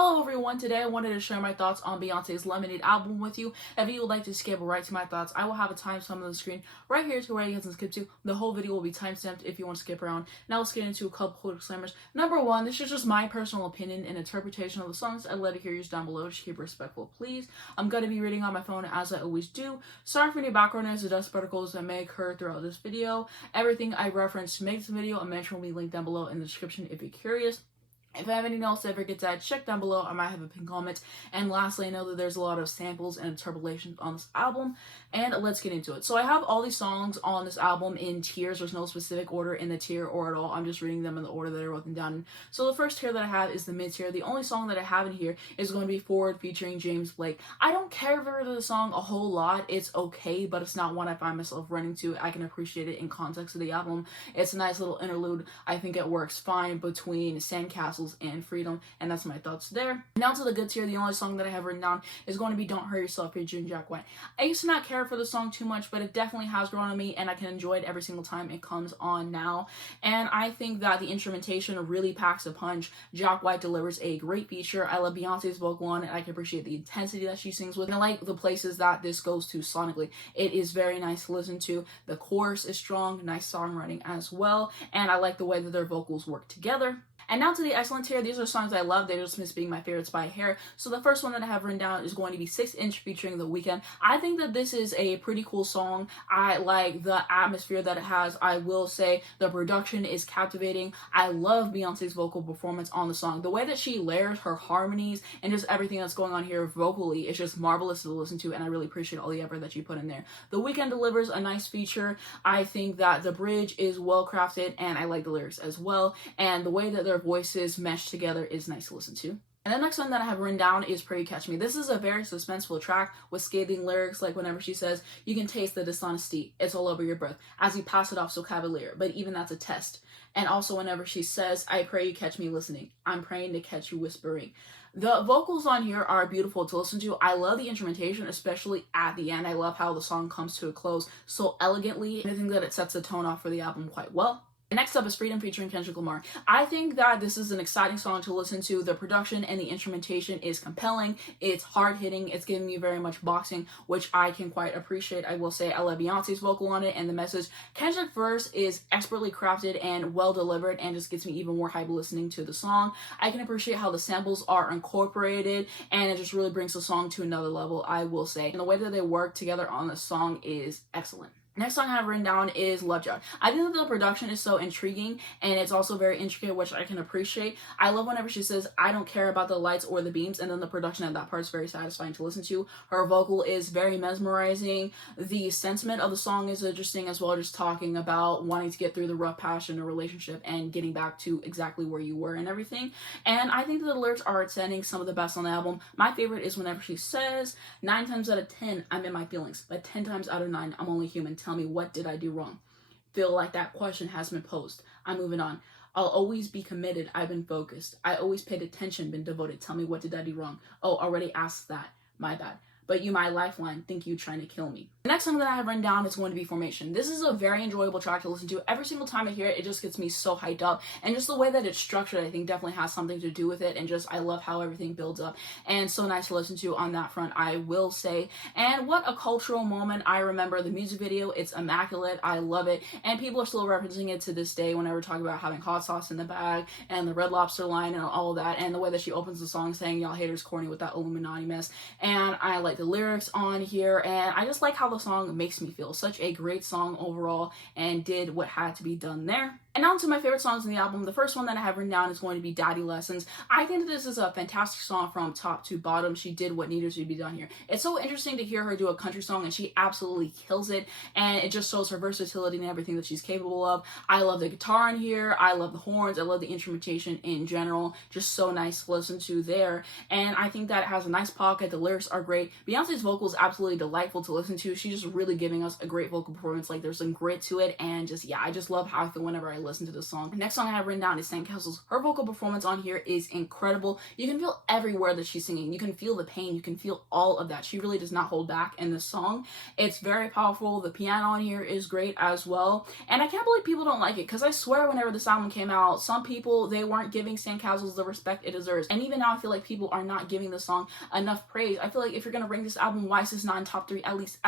Hello everyone, today I wanted to share my thoughts on Beyonce's Lemonade album with you. If you would like to skip right to my thoughts, I will have a timestamp on the screen right here to where you can skip to. The whole video will be timestamped if you want to skip around. Now let's get into a couple quick disclaimers. Number one, this is just my personal opinion and interpretation of the songs. I'd let it hear yours down below. Just keep it respectful, please. I'm going to be reading on my phone as I always do. Sorry for any background noise or dust particles that may occur throughout this video. Everything I reference to make this video, a mention will be linked down below in the description if you're curious. If I have anything else that ever gets added, check down below. I might have a pinned comment. And lastly, I know that there's a lot of samples and interpolations on this album. And let's get into it. So I have all these songs on this album in tiers. There's no specific order in the tier or at all. I'm just reading them in the order that I wrote them down in. So the first tier that I have is the mid tier. The only song that I have in here is going to be Forward featuring James Blake. I don't care for the song a whole lot. It's okay, but it's not one I find myself running to. I can appreciate it in context of the album. It's a nice little interlude. I think it works fine between Sandcastles and Freedom, and that's my thoughts there. Now to the good tier, the only song that I have written down is going to be Don't Hurt Yourself featuring Jack White. I used to not care for the song too much, but it definitely has grown on me, and I can enjoy it every single time it comes on now. And I think that the instrumentation really packs a punch. Jack White delivers a great feature. I love Beyonce's vocal on it. I can appreciate the intensity that she sings with, and I like the places that this goes to sonically. It is very nice to listen to. The chorus is strong, nice songwriting as well, and I like the way that their vocals work together. And now to the excellent tier. These are songs I love. They just miss being my favorites by a hair. So the first one that I have written down is going to be 6 Inch featuring The Weeknd. I think that this is a pretty cool song. I like the atmosphere that it has. I will say the production is captivating. I love Beyonce's vocal performance on the song. The way that she layers her harmonies and just everything that's going on here vocally is just marvelous to listen to, and I really appreciate all the effort that she put in there. The Weeknd delivers a nice feature. I think that the bridge is well crafted, and I like the lyrics as well. And the way that their voices mesh together is nice to listen to. And the next one that I have written down is Pray You Catch Me. This is a very suspenseful track with scathing lyrics, like whenever she says, "You can taste the dishonesty, it's all over your breath, as you pass it off so cavalier, but even that's a test." And also whenever she says, "I pray you catch me listening, I'm praying to catch you whispering." The vocals on here are beautiful to listen to. I love the instrumentation, especially at the end. I love how the song comes to a close so elegantly, and I think that it sets the tone off for the album quite well. Next up is Freedom featuring Kendrick Lamar. I think that this is an exciting song to listen to. The production and the instrumentation is compelling. It's hard-hitting. It's giving me very much boxing, which I can quite appreciate. I will say I love Beyonce's vocal on it and the message. Kendrick's verse is expertly crafted and well-delivered and just gets me even more hype listening to the song. I can appreciate how the samples are incorporated, and it just really brings the song to another level, I will say. And the way that they work together on the song is excellent. Next song I have written down is Love Jar. I think that the production is so intriguing, and it's also very intricate, which I can appreciate. I love whenever she says, "I don't care about the lights or the beams," and then the production of that part is very satisfying to listen to. Her vocal is very mesmerizing. The sentiment of the song is interesting as well, just talking about wanting to get through the rough patch in a relationship and getting back to exactly where you were and everything. And I think that the lyrics are outstanding, some of the best on the album. My favorite is whenever she says, "9 times out of 10, I'm in my feelings, but 10 times out of 9, I'm only human. Tell me, what did I do wrong?" Feel like that question has been posed. I'm moving on. I'll always be committed. I've been focused. I always paid attention, been devoted. Tell me, what did I do wrong? Oh, already asked that. My bad. But you my lifeline, think you trying to kill me. The next song that I have written down is going to be Formation. This is a very enjoyable track to listen to. Every single time I hear it, it just gets me so hyped up. And just the way that it's structured, I think definitely has something to do with it. And just, I love how everything builds up. And so nice to listen to on that front, I will say. And what a cultural moment. I remember the music video. It's immaculate. I love it. And people are still referencing it to this day whenever we're talking about having hot sauce in the bag and the Red Lobster line and all of that. And the way that she opens the song saying, "Y'all haters corny with that Illuminati mess." And I like the lyrics on here, and I just like how the song makes me feel. Such a great song overall, and did what had to be done there. And now to my favorite songs in the album. The first one that I have written down is going to be Daddy Lessons. I think that this is a fantastic song from top to bottom. She did what needed to be done here. It's so interesting to hear her do a country song, and she absolutely kills it, and it just shows her versatility and everything that she's capable of. I love the guitar in here. I love the horns. I love the instrumentation in general. Just so nice to listen to there. And I think that it has a nice pocket. The lyrics are great. Beyonce's vocal is absolutely delightful to listen to. She's just really giving us a great vocal performance. Like, there's some grit to it, and just, yeah, I just love how I feel whenever I listen to this song. The next song I have written down is Sandcastles. Her vocal performance on here is incredible. You can feel every word that she's singing. You can feel the pain. You can feel all of that. She really does not hold back in this song. It's very powerful. The piano on here is great as well. And I can't believe people don't like it, because I swear whenever this album came out, some people, they weren't giving Sandcastles the respect it deserves. And even now I feel like people are not giving the song enough praise. I feel like if you're gonna rank this album, why is this not in top 3 at least?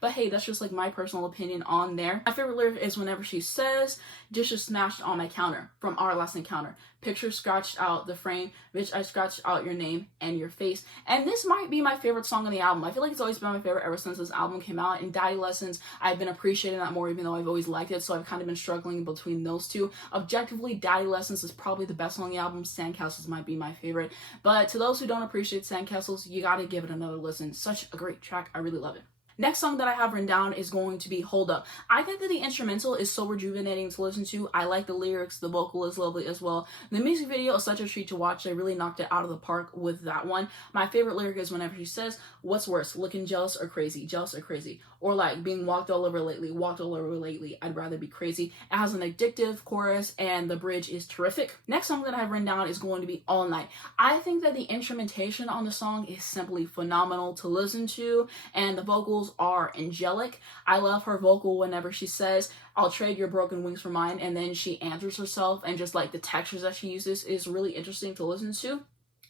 But hey, that's just like my personal opinion on there. My favorite lyric is whenever she says, "Dishes smashed on my counter from our last encounter. Picture scratched out the frame. Bitch, I scratched out your name and your face." And this might be my favorite song on the album. I feel like it's always been my favorite ever since this album came out. In Daddy Lessons, I've been appreciating that more, even though I've always liked it. So I've kind of been struggling between those two. Objectively, Daddy Lessons is probably the best song on the album. Sandcastles might be my favorite. But to those who don't appreciate Sandcastles, you gotta give it another listen. Such a great track. I really love it. Next song that I have written down is going to be Hold Up. I think that the instrumental is so rejuvenating to listen to. I like the lyrics. The vocal is lovely as well. The music video is such a treat to watch. They really knocked it out of the park with that one. My favorite lyric is whenever she says, "What's worse, looking jealous or crazy? Jealous or crazy?" Or like, "Being walked all over lately. Walked all over lately. I'd rather be crazy." It has an addictive chorus and the bridge is terrific. Next song that I have written down is going to be All Night. I think that the instrumentation on the song is simply phenomenal to listen to, and the vocals are angelic. I love her vocal whenever she says, "I'll trade your broken wings for mine," and then she answers herself, and just like the textures that she uses is really interesting to listen to.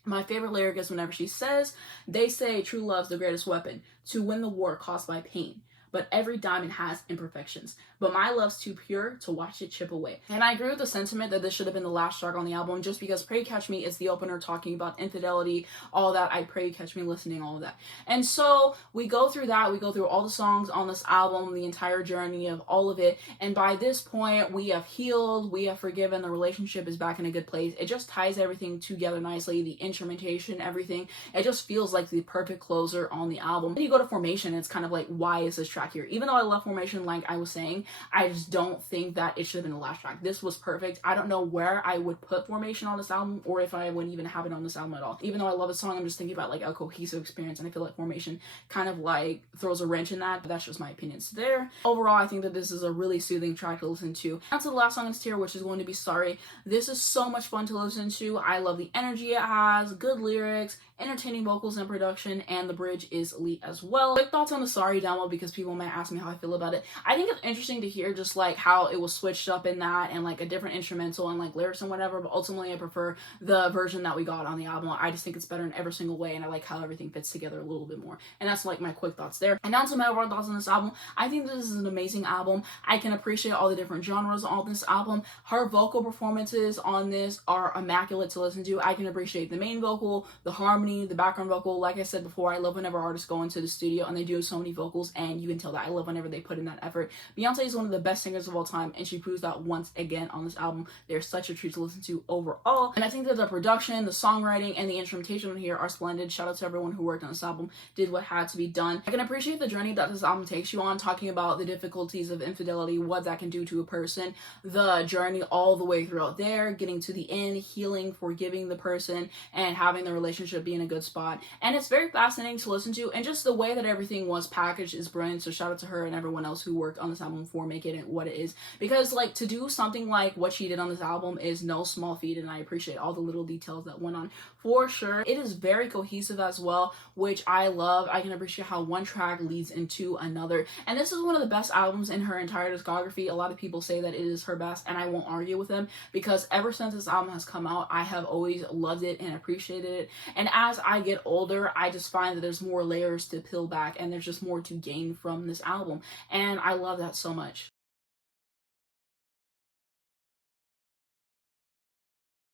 My favorite lyric is whenever she says, "They say true love's the greatest weapon to win the war caused by pain. But every diamond has imperfections. But my love's too pure to watch it chip away." And I agree with the sentiment that this should have been the last track on the album, just because Pray Catch Me is the opener talking about infidelity, all that. I pray catch me listening, all of that. And so we go through that. We go through all the songs on this album, the entire journey of all of it. And by this point, we have healed, we have forgiven, the relationship is back in a good place. It just ties everything together nicely. The instrumentation, everything. It just feels like the perfect closer on the album. Then you go to Formation, it's kind of like, why is this track here? Even though I love Formation, like I was saying, I just don't think that it should have been the last track. This was perfect. I don't know where I would put Formation on this album, or if I wouldn't even have it on this album at all. Even though I love a song, I'm just thinking about like a cohesive experience, and I feel like Formation kind of like throws a wrench in that, but that's just my opinions there. Overall, I think that this is a really soothing track to listen to. Now to the last song in this tier, which is going to be Sorry. This is so much fun to listen to. I love the energy it has, good lyrics, entertaining vocals and production, and the bridge is elite as well. Quick thoughts on the Sorry demo, because people might ask me how I feel about it. I think it's interesting to hear just like how it was switched up in that, and like a different instrumental and like lyrics and whatever, but ultimately I prefer the version that we got on the album. I just think it's better in every single way, and I like how everything fits together a little bit more. And that's like my quick thoughts there. And now to my overall thoughts on this album. I think this is an amazing album. I can appreciate all the different genres on this album. Her vocal performances on this are immaculate to listen to. I can appreciate the main vocal, the harmony, the background vocal. Like I said before, I love whenever artists go into the studio and they do so many vocals, and you can tell that. I love whenever they put in that effort. Beyoncé is one of the best singers of all time, and she proves that once again on this album. They're such a treat to listen to overall. And I think that the production, the songwriting, and the instrumentation here are splendid. Shout out to everyone who worked on this album, did what had to be done. I can appreciate the journey that this album takes you on, talking about the difficulties of infidelity, what that can do to a person, the journey all the way throughout there, getting to the end, healing, forgiving the person, and having the relationship be in a good spot. And it's very fascinating to listen to, and just the way that everything was packaged is brilliant. So shout out to her and everyone else who worked on this album for making it what it is, because like to do something like what she did on this album is no small feat, and I appreciate all the little details that went on for sure. It is very cohesive as well, which I love. I can appreciate how one track leads into another, and this is one of the best albums in her entire discography. A lot of people say that it is her best, and I won't argue with them, because ever since this album has come out, I have always loved it and appreciated it. And as I get older, I just find that there's more layers to peel back, and there's just more to gain from this album, and I love that so much.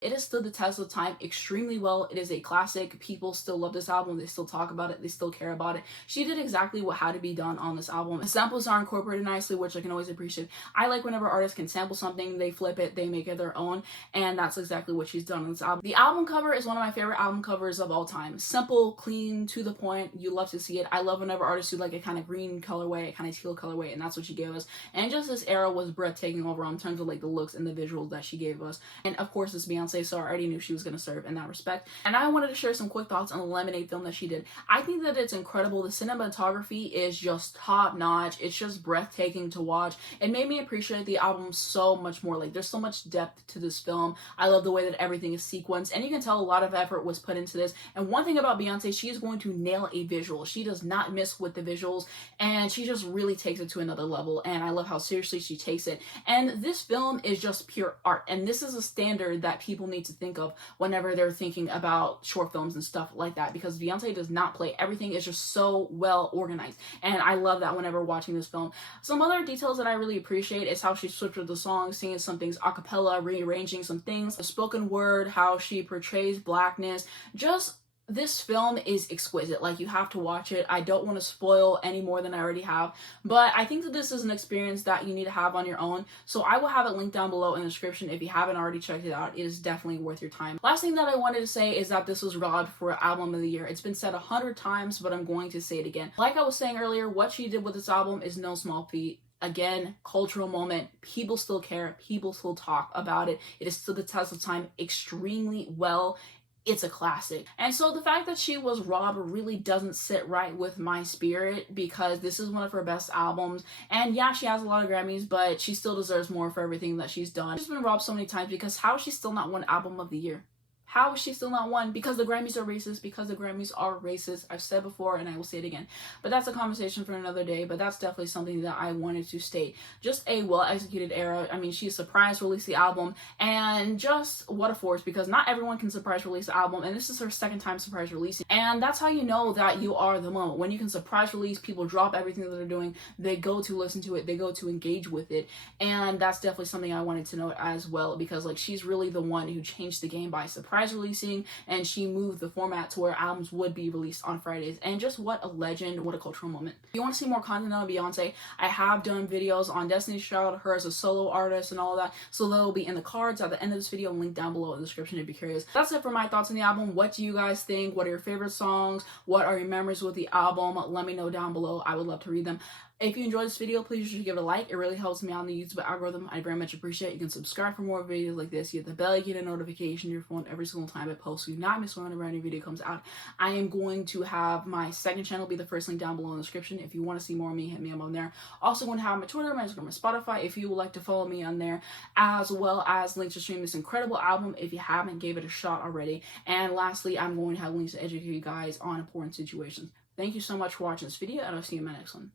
It has stood the test of time extremely well. It is a classic. People still love this album. They still talk about it. They still care about it. She did exactly what had to be done on this album. The samples are incorporated nicely, which I can always appreciate. I like whenever artists can sample something, they flip it, they make it their own, and that's exactly what she's done on this album. The album cover is one of my favorite album covers of all time. Simple, clean, to the point. You love to see it. I love whenever artists do like a kind of green colorway, a kind of teal colorway, and that's what she gave us. And just this era was breathtaking overall in terms of like the looks and the visuals that she gave us. And of course, this Beyoncé Beyonce, so I already knew she was going to serve in that respect. And I wanted to share some quick thoughts on the Lemonade film that she did. I think that it's incredible. The cinematography is just top notch. It's just breathtaking to watch. It made me appreciate the album so much more. Like, there's so much depth to this film. I love the way that everything is sequenced, and you can tell a lot of effort was put into this. And one thing about Beyonce, she is going to nail a visual. She does not miss with the visuals, and she just really takes it to another level, and I love how seriously she takes it. And this film is just pure art, and this is a standard that people need to think of whenever they're thinking about short films and stuff like that, because Beyonce does not play. Everything is just so well organized, and I love that whenever watching this film. Some other details that I really appreciate is how she switched with the song, singing some things a cappella, rearranging some things, the spoken word, how she portrays blackness. Just this film is exquisite. Like, you have to watch it. I don't want to spoil any more than I already have, but I think that this is an experience that you need to have on your own. So I will have it linked down below in the description if you haven't already checked it out. It is definitely worth your time. Last thing that I wanted to say is that this was robbed for Album of the Year. It's been said 100 times, but I'm going to say it again. Like I was saying earlier, what she did with this album is no small feat. Again, cultural moment. People still care. People still talk about it. It is stood the test of time extremely well. It's a classic. And so the fact that she was robbed really doesn't sit right with my spirit, because this is one of her best albums. And yeah, she has a lot of Grammys, but she still deserves more for everything that she's done. She's been robbed so many times, because how is she still not won Album of the Year? How is she still not one? Because the Grammys are racist. Because the Grammys are racist. I've said before, and I will say it again. But that's a conversation for another day. But that's definitely something that I wanted to state. Just a well-executed era. I mean, she surprise released the album, and just what a force, because not everyone can surprise release the album, and this is her second time surprise releasing. And that's how you know that you are the moment. When you can surprise release, people drop everything that they're doing. They go to listen to it. They go to engage with it. And that's definitely something I wanted to note as well, because like, she's really the one who changed the game by surprise releasing, and she moved the format to where albums would be released on Fridays. And just what a legend, what a cultural moment. If you want to see more content on Beyonce, I have done videos on Destiny's Child, her as a solo artist and all that, so they'll be in the cards at the end of this video, linked down below in the description if you're curious. That's it for my thoughts on the album. What do you guys think? What are your favorite songs? What are your memories with the album? Let me know down below. I would love to read them. If you enjoyed this video, please just give it a like. It really helps me out in the YouTube algorithm. I very much appreciate it. You can subscribe for more videos like this. You hit the bell, you get a notification to your phone every single time I post, so you do not miss whenever any video comes out. I am going to have my second channel be the first link down below in the description. If you want to see more of me, hit me up on there. Also going to have my Twitter, my Instagram, my Spotify if you would like to follow me on there, as well as links to stream this incredible album if you haven't gave it a shot already. And lastly, I'm going to have links to educate you guys on important situations. Thank you so much for watching this video, and I'll see you in my next one.